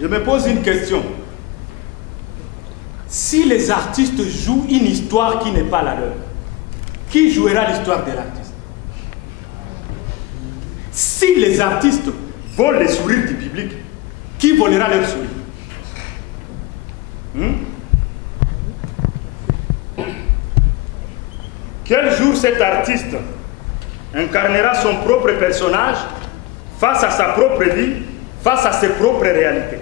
Je me pose une question. Si les artistes jouent une histoire qui n'est pas la leur, qui jouera l'histoire de l'artiste? Si les artistes volent les sourires du public, qui volera leurs sourires? Quel jour cet artiste incarnera son propre personnage face à sa propre vie, face à ses propres réalités?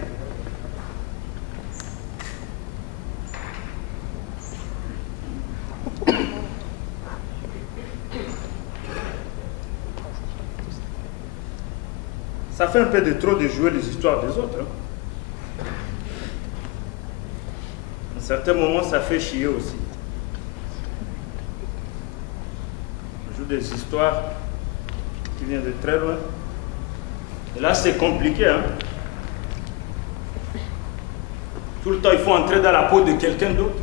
Ça fait un peu de trop de jouer les histoires des autres. À un certain moment, ça fait chier aussi. On joue des histoires qui viennent de très loin. Et là, c'est compliqué. Tout le temps, il faut entrer dans la peau de quelqu'un d'autre.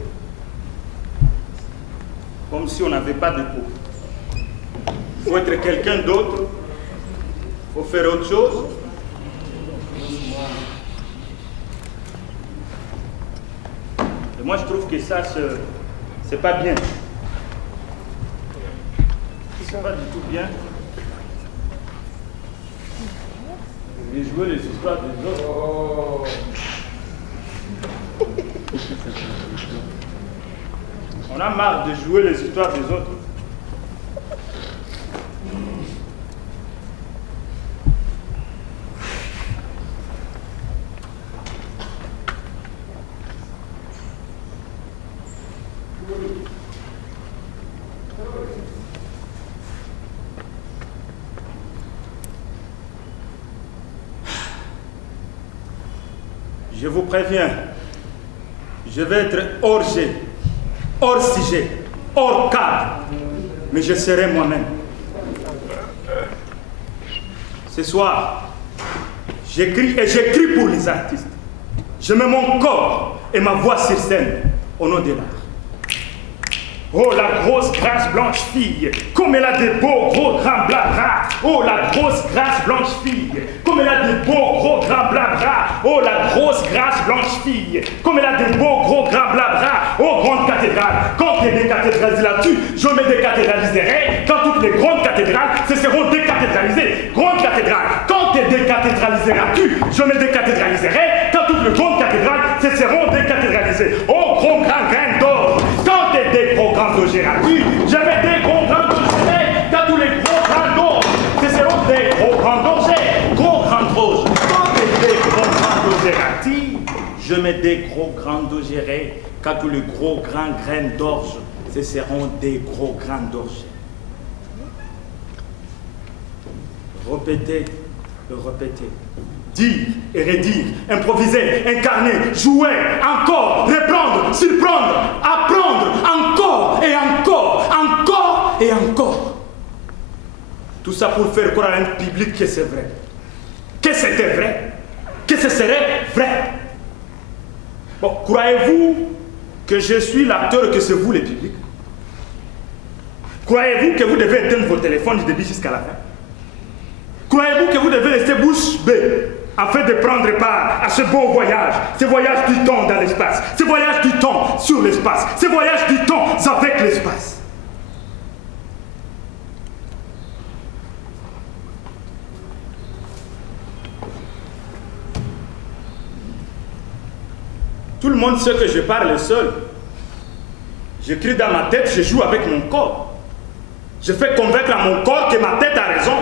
Comme si on n'avait pas de peau. Il faut être quelqu'un d'autre. Il faut faire autre chose. Et moi, je trouve que ça, c'est pas bien. C'est pas du tout bien. Je vais jouer les histoires des autres. Oh. On a marre de jouer les histoires des autres. Je vous préviens, je vais être hors jet, hors sujet, hors cadre, mais je serai moi-même. Ce soir, j'écris et j'écris pour les artistes. Je mets mon corps et ma voix sur scène au nom de l'art. Oh, la grosse grasse blanche fille, comme elle a des beaux gros grands bras. Oh, la grosse grasse blanche fille, comme elle a des beaux gros grands bras. Oh, la grosse grasse blanche fille, comme elle a des beaux gros grands bras. Oh, grande cathédrale, quand tu es décathédralisé là-dessus, je me décathédraliserai. Quand toutes les grandes cathédrales se seront décathédralisées. Grande cathédrale, quand tu es décathédralisé là-dessus, je me décathédraliserai. Quand toutes les grandes cathédrales se seront décathédralisées. Oh, grand grain d'or, quand tu es des gros grands dogés là-dessus, je mets des gros grands dogés. Quand tous les gros grands d'or, ce seront des gros grands dogés. Gros grands dogés. Quand tu es des gros grands dogés là-dessus, je mets des gros grands dogés. Quand tous les gros grands grains d'orge, ce seront des gros grains d'orge. Répétez et répétez. Dire et redire, improviser, incarner, jouer, encore, reprendre, surprendre, apprendre, encore et encore, encore et encore. Tout ça pour faire croire à un public que c'est vrai, que c'était vrai, que ce serait vrai. Bon, croyez-vous que je suis l'acteur, que c'est vous le public? Croyez-vous que vous devez éteindre vos téléphones du début jusqu'à la fin? Croyez-vous que vous devez rester bouche bée afin de prendre part à ce beau voyage, ce voyage du temps dans l'espace, ce voyage du temps sur l'espace, ce voyage du temps avec l'espace? Tout le monde sait que je parle seul. J'écris dans ma tête, je joue avec mon corps. Je fais convaincre à mon corps que ma tête a raison.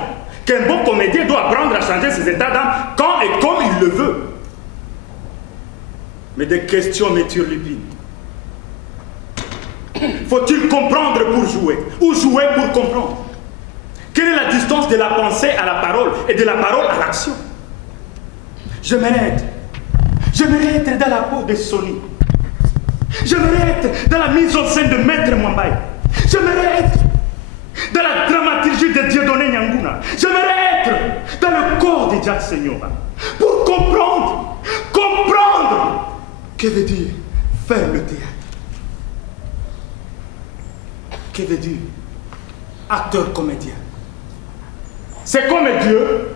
Qu'un bon comédien doit apprendre à changer ses états d'âme quand et comme il le veut. Mais des questions me turlupinent. Faut-il comprendre pour jouer ou jouer pour comprendre? Quelle est la distance de la pensée à la parole et de la parole à l'action? J'aimerais être dans la peau de Sony. J'aimerais être dans la mise en scène de Maître Mwambaye. J'aimerais être dans la dramaturgie de Dieudonné Nyanguna. J'aimerais être dans le corps de Jack Senyora pour comprendre que veut dire faire le théâtre. Que veut dire acteur comédien. C'est comme Dieu.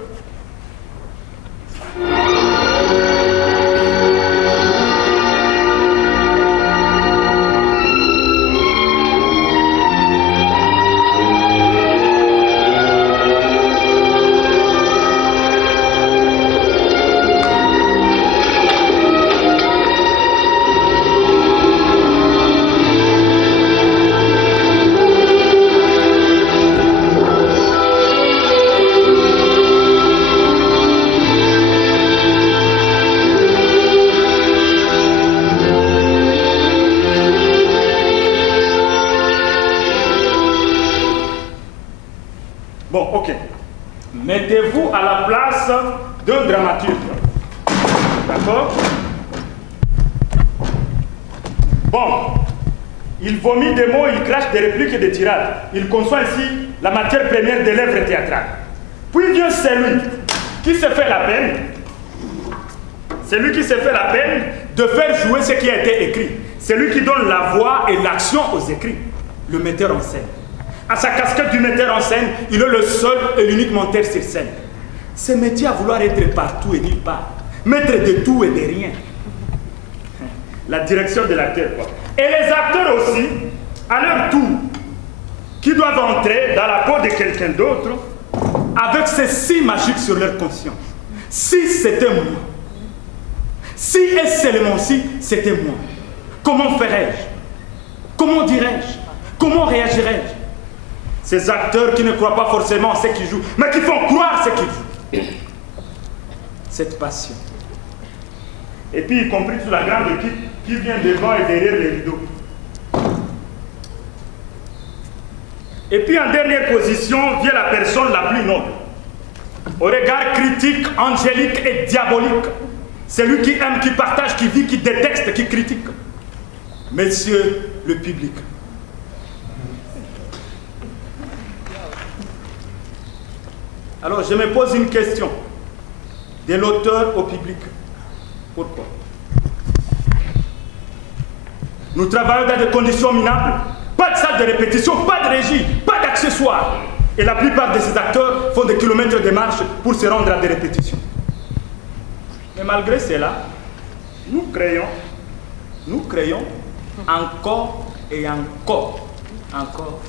place d'un dramaturge. D'accord? Bon, il vomit des mots, il crache des répliques et des tirades. Il conçoit ainsi la matière première de l'œuvre théâtrale. Puis vient celui qui se fait la peine, de faire jouer ce qui a été écrit. C'est lui qui donne la voix et l'action aux écrits, le metteur en scène. À sa casquette du metteur en scène, il est le seul et l'unique monteur sur scène. Ce métier à vouloir être partout et nulle part, maître de tout et de rien. La direction de l'acteur, quoi. Et les acteurs aussi, à leur tour, qui doivent entrer dans la peau de quelqu'un d'autre, avec ces si magiques sur leur conscience. Si c'était moi, si et seulement si c'était moi, comment ferais-je? Comment dirais-je? Comment réagirais-je? Ces acteurs qui ne croient pas forcément en ce qu'ils jouent, mais qui font croire ce qu'ils jouent. Cette passion. Et puis, y compris sous la grande équipe qui vient devant et derrière les rideaux. Et puis, en dernière position, vient la personne la plus noble. Au regard critique, angélique et diabolique. Celui qui aime, qui partage, qui vit, qui déteste, qui critique. Messieurs le public. Alors, je me pose une question. De l'auteur au public. Pourquoi? Nous travaillons dans des conditions minables. Pas de salle de répétition, pas de régie, pas d'accessoires. Et la plupart de ces acteurs font des kilomètres de marche pour se rendre à des répétitions. Mais malgré cela, nous créons encore et encore, encore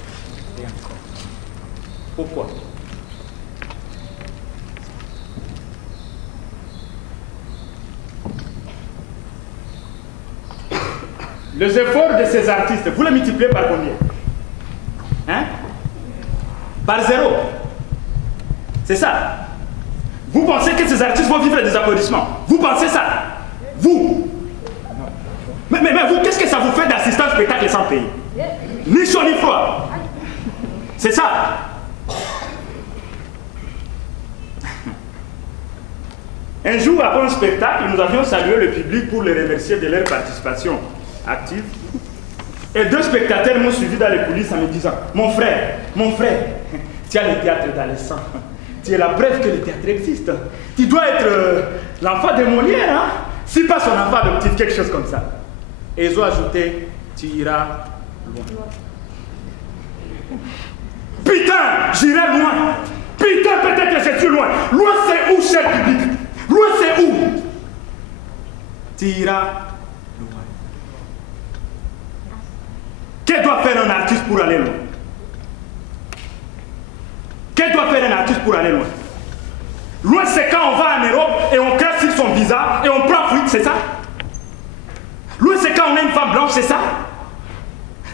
et encore. Pourquoi? Les efforts de ces artistes, vous les multipliez par combien? Hein? Par 0. C'est ça. Vous pensez que ces artistes vont vivre des applaudissements? Vous pensez ça? Vous? Mais vous, qu'est-ce que ça vous fait d'assister à un spectacle sans payer? Ni chaud ni froid. C'est ça. Un jour, après un spectacle, nous avions salué le public pour les remercier de leur participation active. Et 2 spectateurs m'ont suivi dans les coulisses en me disant: mon frère, tu as le théâtre dans le sang. Tu es la preuve que le théâtre existe. Tu dois être l'enfant de Molière, hein? Si pas son enfant adoptif, quelque chose comme ça. Et ils ont ajouté: tu iras loin. Putain, j'irai loin. Putain, peut-être que je suis loin. Loin, c'est où, cher public? Loin, c'est où? Tu iras loin. Que doit faire un artiste pour aller loin? Que doit faire un artiste pour aller loin? Loin, c'est quand on va en Europe et on crache sur son visa et on prend fuite, c'est ça? Loin, c'est quand on a une femme blanche, c'est ça?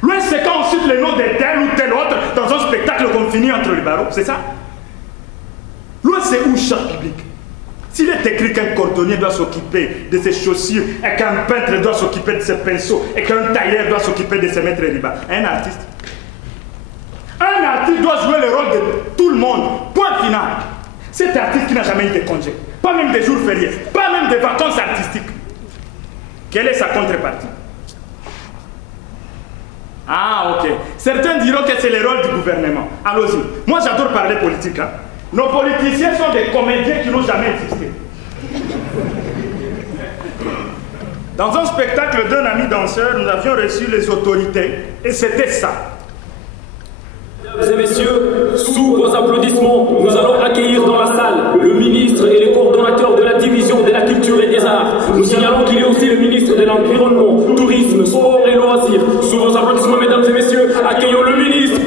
Loin, c'est quand on cite le nom de tel ou tel autre dans un spectacle qu'on finit entre les barreaux, c'est ça? Loin, c'est où, cher public? S'il est écrit qu'un cordonnier doit s'occuper de ses chaussures et qu'un peintre doit s'occuper de ses pinceaux et qu'un tailleur doit s'occuper de ses maîtres riba, un artiste doit jouer le rôle de tout le monde. Point final. Cet artiste qui n'a jamais eu de congé, pas même des jours fériés, pas même des vacances artistiques. Quelle est sa contrepartie? Ah, ok. Certains diront que c'est le rôle du gouvernement. Allons-y. Moi, j'adore parler politique. Hein. Nos politiciens sont des comédiens qui n'ont jamais existé. Dans un spectacle d'un ami danseur, nous avions reçu les autorités et c'était ça. Mesdames et messieurs, sous vos applaudissements, nous allons accueillir dans la salle le ministre et les coordonnateurs de la division de la culture et des arts. Nous signalons qu'il est aussi le ministre de l'Environnement, Tourisme, Sport et Loisirs. Sous vos applaudissements, mesdames et messieurs, accueillons le ministre.